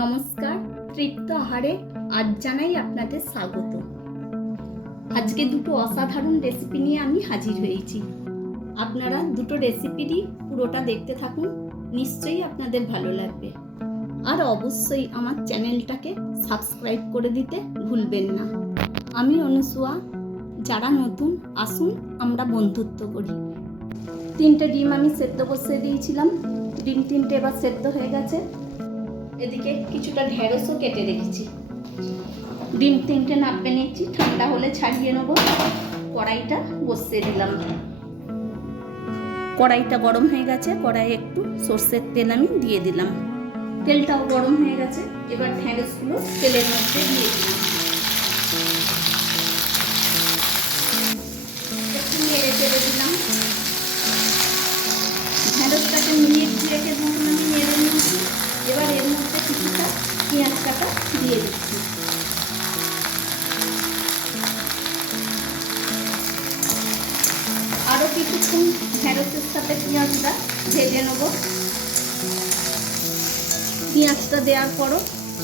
নমস্কার, তৃপ্ত আহারে আজ জানাই আপনাদের স্বাগত। আজকে দুটো অসাধারণ রেসিপি নিয়ে আমি হাজির হয়েছি। আপনারা দুটো রেসিপিরই পুরোটা দেখতে থাকুন, নিশ্চয়ই আপনাদের ভালো লাগবে। আর অবশ্যই আমার চ্যানেলটাকে সাবস্ক্রাইব করে দিতে ভুলবেন না। আমি অনুসুয়া, যারা নতুন আসুন আমরা বন্ধুত্ব করি। 3টে ডিম আমি সেদ্ধ বসিয়ে দিয়েছিলাম, ডিম 3টে এবার সেদ্ধ হয়ে গেছে। এদিকে কিছুটা ঢেঁড়সও কেটে রেখেছি। ডিম 3টে নাববে নিচ্ছি, ঠান্ডা হলে ছাড়িয়ে নেব। কড়াইটা বসিয়ে দিলাম। কড়াইটা গরম হয়ে গেছে, কড়াইয়ে একটু সর্ষের তেল আমি দিয়ে দিলাম। তেলটাও গরম হয়ে গেছে, এবার ঢেঁড়সগুলো তেলের মধ্যে দিয়ে দিলাম। একটু নেড়ে চেড়ে দিলাম। ঢেঁড়সটাকে মিনিট দুয়েকের মতন আমি নেড়ে নিয়েছি। এবার এর মধ্যে কিছুটা পেঁয়াজ কাটা দিয়ে দিচ্ছি। আরও কিছুক্ষণ ঢেঁড়সের সাথে পেঁয়াজটা ভেজে নেব। পেঁয়াজটা দেওয়ার পরও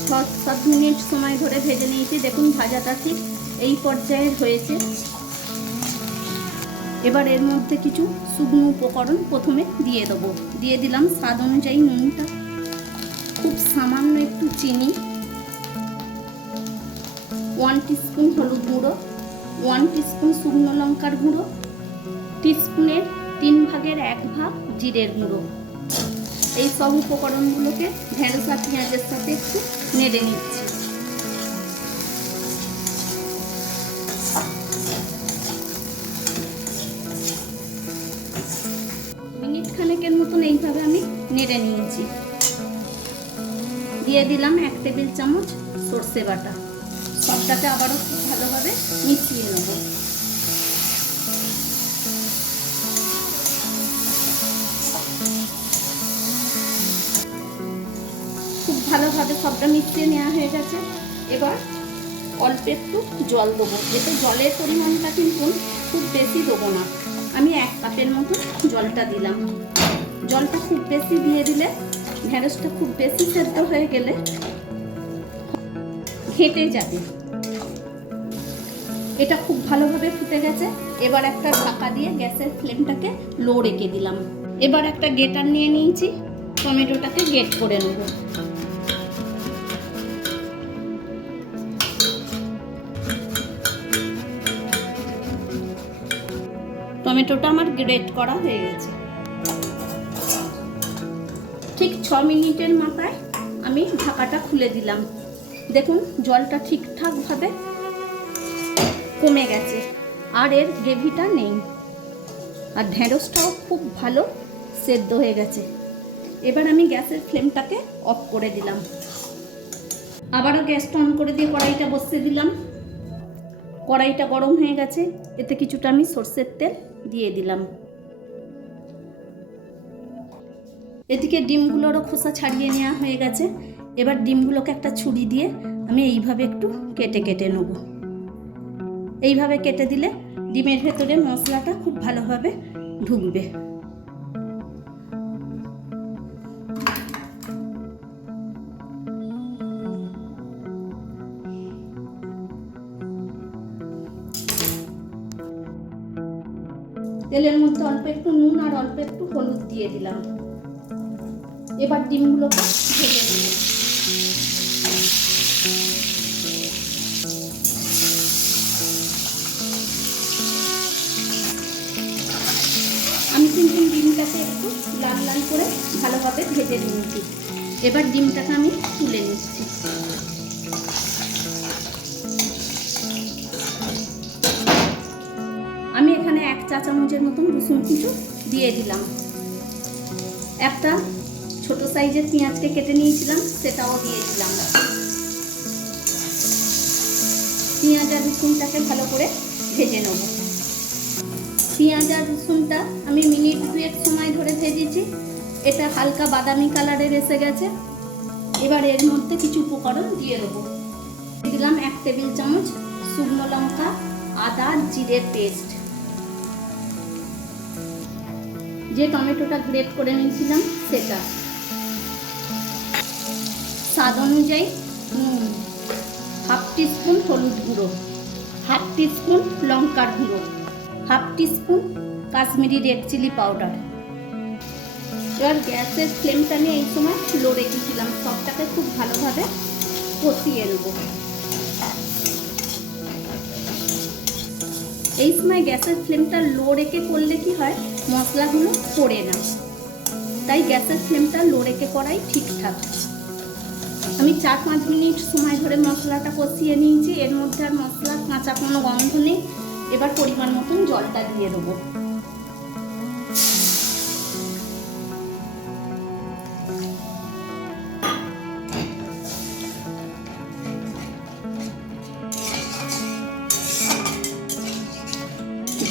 6-7 মিনিট সময় ধরে ভেজে নিয়েছি। দেখুন ভাজাটা ঠিক এই পর্যায়ের হয়েছে। এবার এর মধ্যে কিছু শুকনো উপকরণ প্রথমে দিয়ে দেবো। দিয়ে দিলাম স্বাদ অনুযায়ী নুনটা, খুব সামান্য একটু চিনি, 1 টিস্পুন হলুদ গুঁড়ো, 1 টিস্পুন শুকনো লঙ্কার গুঁড়ো, টিস্পুনের 3 ভাগের 1 ভাগ জিরের গুঁড়ো। এই সব উপকরণগুলোকে ঢেঁড়স আর পেঁয়াজের সাথে একটু নেড়ে নিচ্ছি। মিনিট খানেকের মতন এইভাবে আমি নেড়ে নিয়েছি। দিয়ে দিলাম 1 টেবিল চামচ সর্ষে বাটা। সবটাকে আবারও খুব ভালোভাবে মিশিয়ে নেব। খুব ভালোভাবে সবটা মিশিয়ে নেওয়া হয়ে গেছে। এবার অল্প একটু জল দেবো। এতে জলের পরিমাণটা কিন্তু খুব বেশি দেবো না। আমি 1 কাপের মতো জলটা দিলাম। জলটা খুব বেশি দিয়ে দিলে ঢেঁড়সটা খুব বেশি সেদ্ধ হয়ে গেলে ঘেঁটে যাবে। এটা খুব ভালোভাবে ফুটে গেছে। এবার একটা ঢাকা দিয়ে গ্যাসের ফ্লেমটাকে লো রেখে দিলাম। এবার একটা গ্রেটার নিয়ে নিয়েছি, টমেটোটাকে গ্রেট করে নেব। টমেটোটা আমার গ্রেট করা হয়ে গেছে। ঠিক 6 মিনিটের মাথায় আমি ঢাকাটা খুলে দিলাম। দেখুন জলটা ঠিকঠাকভাবে কমে গেছে, আর এর গ্রেভিটা নেই, আর ঢেঁড়সটাও খুব ভালো সেদ্ধ হয়ে গেছে। এবার আমি গ্যাসের ফ্লেমটাকে অফ করে দিলাম। আবারও গ্যাসটা অন করে দিয়ে কড়াইটা বসিয়ে দিলাম। কড়াইটা গরম হয়ে গেছে, এতে কিছুটা আমি সর্ষের তেল দিয়ে দিলাম। এদিকে ডিমগুলোরও খোসা ছাড়িয়ে নেওয়া হয়ে গেছে। এবার ডিমগুলোকে একটা ছুরি দিয়ে আমি এইভাবে একটু কেটে কেটে নেব। এইভাবে কেটে দিলে ডিমের ভেতরে মশলাটা খুব ভালোভাবে ঢুকবে। তেলের মধ্যে অল্প একটু নুন আর অল্প একটু হলুদ দিয়ে দিলাম। এবার ডিমগুলোকে ভেজে নেব। আমি কিন্তু ডিমটাকে একটু লাল লাল করে ভালোভাবে ভেজে নিয়েছি। এবার ডিমটাকে আমি তুলে নিচ্ছি। আমি এখানে 1 চা চামচের মতন রসুন কুচি দিয়ে দিলাম। একটা ছোট সাইজের পেঁয়াজকে কেটে নিয়েছিলাম, সেটাও দিয়ে দিলাম। পেঁয়াজ আর রসুনটাকে ভালো করে ভেজে নেব। পেঁয়াজ আর রসুনটা আমি মিনিট 2 সময় ধরে ভেজেছি। এটা হালকা বাদামি কালারের এসে গেছে। এবার এর মধ্যে কিছু উপকরণ দিয়ে দেবো। দিলাম 1 টেবিল চামচ শুকনো লঙ্কা, আদা জিরের পেস্ট, যে টমেটোটা গ্রেট করে নিয়েছিলাম সেটা, স্বাদ অনুযায়ী নুন, 1/2 টিস্পুন হলুদ গুঁড়ো, 1/2 টিস্পুন লঙ্কার গুঁড়ো, 1/2 teaspoon Kashmiri red chilli powder. এবার গ্যাসের ফ্লেমটা নিয়ে এই সময় লো রেখেছিলাম, সবটাকে খুব ভালোভাবে কষিয়ে নেব। এই সময় গ্যাসের ফ্লেমটা লো রেখে করলে কি হয়, মশলাগুলো পড়ে না, তাই গ্যাসের ফ্লেমটা লো রেখে করাই ঠিকঠাক। আমি 4-5 মিনিট সময় ধরে মশলাটা কষিয়ে নিয়েছি। এর মধ্যে আর মশলার কাঁচা কোনো গন্ধ নেই। এবার পরিমাণ মতন জলটা দিয়ে দেবো।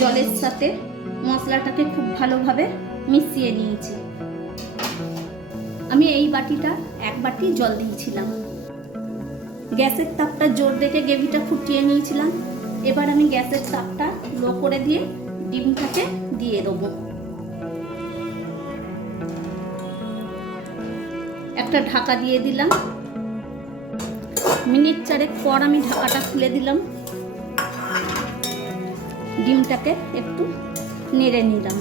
জলের সাথে মশলাটাকে খুব ভালোভাবে মিশিয়ে নিয়েছি। আমি এই বাটিটা 1 বাটি জল দিয়েছিলাম। গ্যাসের তাপটা জোর দেখে গ্রেভিটা ফুটিয়ে নিয়েছিলাম। এবার আমি গ্যাসের তাপটা লো করে দিয়ে ডিমটাকে দিয়ে দেবো। একটা ঢাকা দিয়ে দিলাম। মিনিট 4 পর আমি ঢাকাটা খুলে দিলাম। ডিমটাকে একটু নেড়ে নিলাম।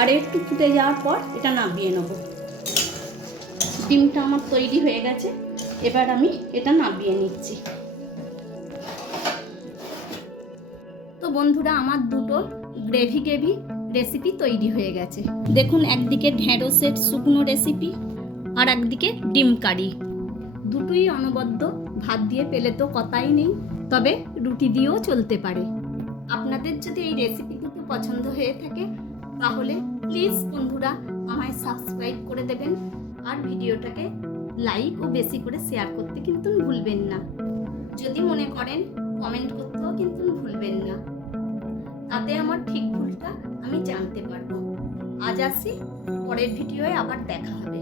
আর একটু ফুটে যাওয়ার পর এটা নামিয়ে নেব। ডিমটা আমার তৈরি হয়ে গেছে। এবার আমি এটা নামিয়ে নিচ্ছি। তো বন্ধুরা, আমার দুটো গ্রেভি রেসিপি তৈরি হয়ে গেছে। দেখুন, একদিকে ঢেঁড়সের শুকনো রেসিপি আর একদিকে ডিম কারি। দুটোই অনবদ্য। ভাত দিয়ে পেলে তো কথাই নেই, তবে রুটি দিয়েও চলতে পারে। আপনাদের যদি এই রেসিপি দুটো পছন্দ হয়ে থাকে তাহলে প্লিজ বন্ধুরা আমায় সাবস্ক্রাইব করে দেবেন, আর ভিডিওটাকে লাইক ও বেশি করে শেয়ার করতে কিন্তু ভুলবেন না। যদি মনে করেন কমেন্ট করতেও কিন্তু ভুলবেন না, তাতে আমার ঠিক ভুলটা আমি জানতে পারবো। আজ আসি, পরের ভিডিওয়ে আবার দেখা হবে।